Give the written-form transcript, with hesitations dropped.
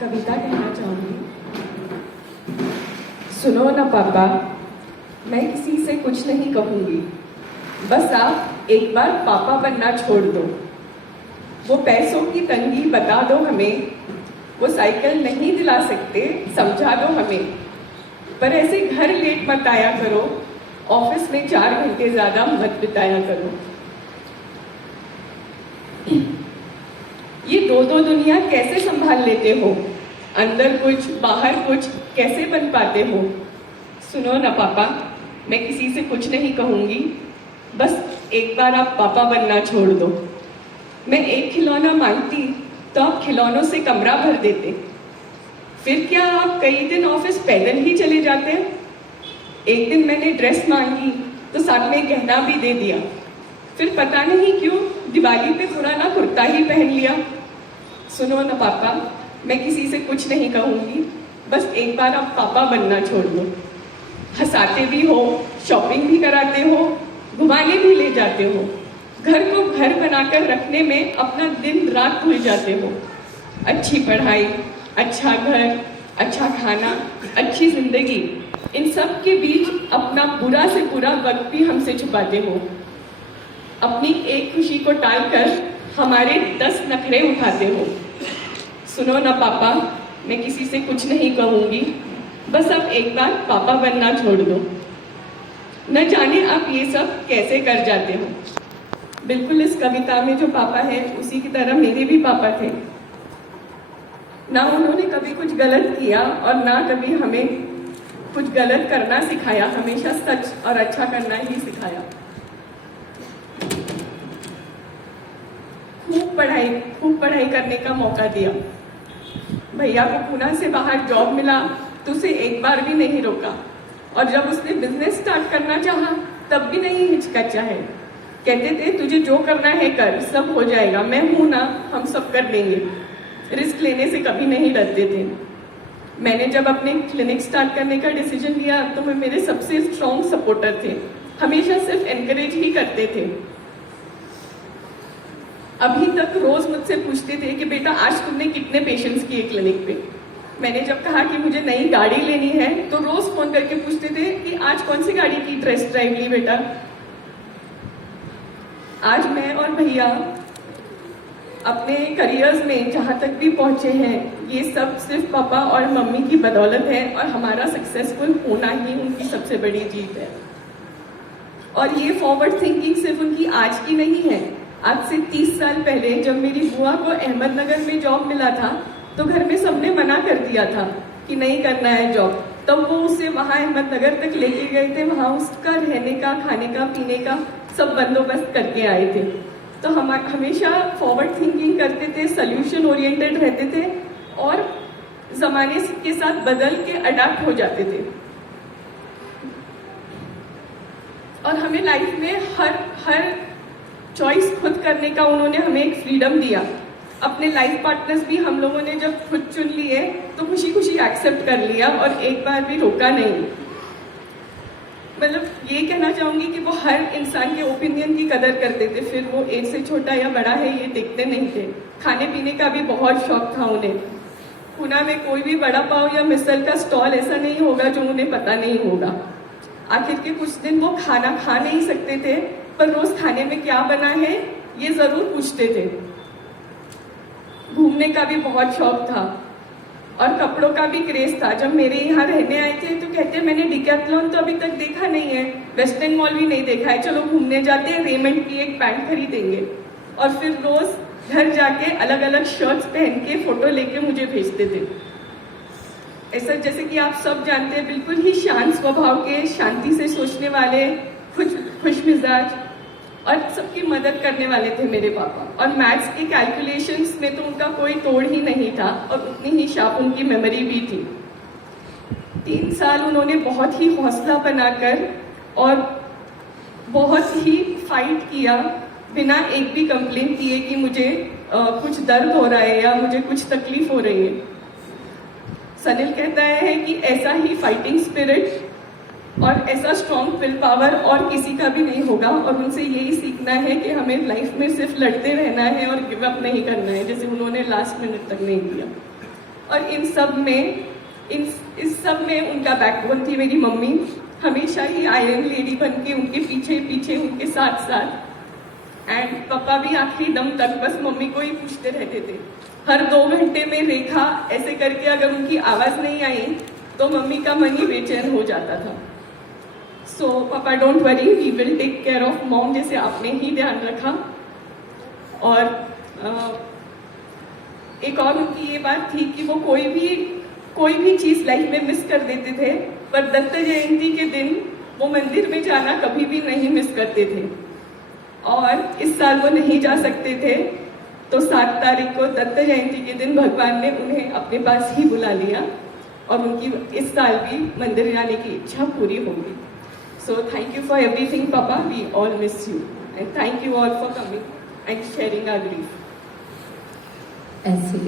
कविता कहना चाहूँगी। सुनो ना पापा, मैं किसी से कुछ नहीं कहूँगी, बस आप एक बार पापा बनना छोड़ दो। वो पैसों की तंगी बता दो हमें, वो साइकिल नहीं दिला सकते समझा दो हमें, पर ऐसे घर लेट मत आया करो, ऑफिस में 4 घंटे ज़्यादा मत बिताया करो। ये दो दुनिया कैसे संभाल लेते हो, अंदर कुछ बाहर कुछ कैसे बन पाते हो। सुनो ना पापा, मैं किसी से कुछ नहीं कहूँगी, बस एक बार आप पापा बनना छोड़ दो। मैं एक खिलौना मांगती तो आप खिलौनों से कमरा भर देते, फिर क्या आप कई दिन ऑफिस पैदल ही चले जाते। एक दिन मैंने ड्रेस मांगी तो साथ में गहना भी दे दिया, फिर पता नहीं क्यों दिवाली पे पुराना कुर्ता ही पहन लिया। सुनो ना पापा, मैं किसी से कुछ नहीं कहूँगी, बस एक बार आप पापा बनना छोड़ दो। हंसाते भी हो, शॉपिंग भी कराते हो, घुमाने भी ले जाते हो, घर को घर बनाकर रखने में अपना दिन रात भूल जाते हो। अच्छी पढ़ाई, अच्छा घर, अच्छा खाना, अच्छी जिंदगी, इन सब के बीच अपना बुरा से बुरा वक्त भी हमसे छुपाते हो। अपनी एक खुशी को टालकर हमारे 10 नखरे उठाते हो। सुनो ना पापा, मैं किसी से कुछ नहीं कहूँगी, बस अब एक बार पापा बनना छोड़ दो। न जाने आप ये सब कैसे कर जाते हो। बिल्कुल इस कविता में जो पापा है उसी की तरह मेरे भी पापा थे। ना उन्होंने कभी कुछ गलत किया और ना कभी हमें कुछ गलत करना सिखाया, हमेशा सच और अच्छा करना ही सिखाया। खूब पढ़ाई करने का मौका दिया। भैया को पुणे से बाहर जॉब मिला तो उसे एक बार भी नहीं रोका, और जब उसने बिजनेस स्टार्ट करना चाहा तब भी नहीं हिचकिचाया है। कहते थे तुझे जो करना है कर, सब हो जाएगा, मैं हूं ना, हम सब कर लेंगे। रिस्क लेने से कभी नहीं डरते थे। मैंने जब अपने क्लिनिक स्टार्ट करने का डिसीजन लिया तो वे मेरे सबसे स्ट्रॉन्ग सपोर्टर थे, हमेशा सिर्फ एनकरेज ही करते थे। अभी तक रोज मुझसे पूछते थे कि बेटा आज तुमने कितने पेशेंट्स किए क्लिनिक पे। मैंने जब कहा कि मुझे नई गाड़ी लेनी है तो रोज फोन करके पूछते थे कि आज कौन सी गाड़ी की टेस्ट ड्राइव ली बेटा। आज मैं और भैया अपने करियर्स में जहां तक भी पहुंचे हैं, ये सब सिर्फ पापा और मम्मी की बदौलत है, और हमारा सक्सेसफुल होना ही उनकी सबसे बड़ी जीत है। और ये फॉरवर्ड थिंकिंग सिर्फ उनकी आज की नहीं है। आज से 30 साल पहले जब मेरी बुआ को अहमदनगर में जॉब मिला था तो घर में सबने मना कर दिया था कि नहीं करना है जॉब, तब वो उसे वहां अहमदनगर तक लेके गए थे, वहां उसका रहने का, खाने का, पीने का सब बंदोबस्त करके आए थे। तो हम हमेशा फॉरवर्ड थिंकिंग करते थे, सोल्यूशन ओरिएंटेड रहते थे और जमाने के साथ बदल के अडैप्ट हो जाते थे। और हमें लाइफ में हर चॉइस खुद करने का उन्होंने हमें एक फ्रीडम दिया। अपने लाइफ पार्टनर्स भी हम लोगों ने जब खुद चुन लिए तो खुशी खुशी एक्सेप्ट कर लिया और एक बार भी रोका नहीं। मतलब ये कहना चाहूंगी कि वो हर इंसान के ओपिनियन की कदर करते थे, फिर वो एज से छोटा या बड़ा है ये देखते नहीं थे। खाने पीने का भी बहुत शौक था उन्हें। पुणे में कोई भी वड़ा पाव या मिसल का स्टॉल ऐसा नहीं होगा जो उन्हें पता नहीं होगा। आखिर के कुछ दिन वो खाना खा नहीं सकते थे, पर रोज खाने में क्या बना है ये जरूर पूछते थे। घूमने का भी बहुत शौक था और कपड़ों का भी क्रेज था। जब मेरे यहाँ रहने आए थे तो कहते मैंने डिकैथलॉन तो अभी तक देखा नहीं है, वेस्टर्न मॉल भी नहीं देखा है, चलो घूमने जाते हैं, रेमंड की एक पैंट खरीदेंगे। और फिर रोज घर जाके अलग अलग शर्ट्स पहन के फोटो लेके मुझे भेजते थे। ऐसा जैसे कि आप सब जानते हैं, बिल्कुल ही शांत स्वभाव के, शांति से सोचने वाले, खुश मिजाज और सबकी मदद करने वाले थे मेरे पापा। और मैथ्स के कैलकुलेशंस में तो उनका कोई तोड़ ही नहीं था और उतनी ही शार्प उनकी मेमोरी भी थी। 3 साल उन्होंने बहुत ही हौसला बनाकर और बहुत ही फाइट किया बिना एक भी कंप्लेंट किए कि मुझे कुछ दर्द हो रहा है या मुझे कुछ तकलीफ हो रही है। सनिल कहता है कि ऐसा ही फाइटिंग स्पिरिट और ऐसा स्ट्रॉन्ग विल पावर और किसी का भी नहीं होगा, और उनसे यही सीखना है कि हमें लाइफ में सिर्फ लड़ते रहना है और गिव अप नहीं करना है, जैसे उन्होंने लास्ट मिनट तक नहीं किया। और इस सब में उनका बैकबोन थी मेरी मम्मी। हमेशा ही आयरन लेडी बन के उनके पीछे पीछे, उनके साथ साथ। एंड पापा भी आखिरी दम तक बस मम्मी को ही पूछते रहते थे। हर 2 घंटे में रेखा ऐसे करके अगर उनकी आवाज नहीं आई तो मम्मी का मन ही बेचैन हो जाता था। So papa don't worry, we will take care of mom, जैसे आपने ही ध्यान रखा। और एक और उनकी ये बात थी कि वो कोई भी चीज लाइफ में मिस कर देते थे, पर दत्त जयंती के दिन वो मंदिर में जाना कभी भी नहीं मिस करते थे। और इस साल वो नहीं जा सकते थे, तो 7 तारीख को दत्त जयंती के दिन भगवान ने उन्हें अपने पास ही बुला लिया और उनकी इस साल भी मंदिर जाने की इच्छा पूरी होगी। So thank you for everything papa, we all miss you and thank you all for coming and sharing our grief. ऐसे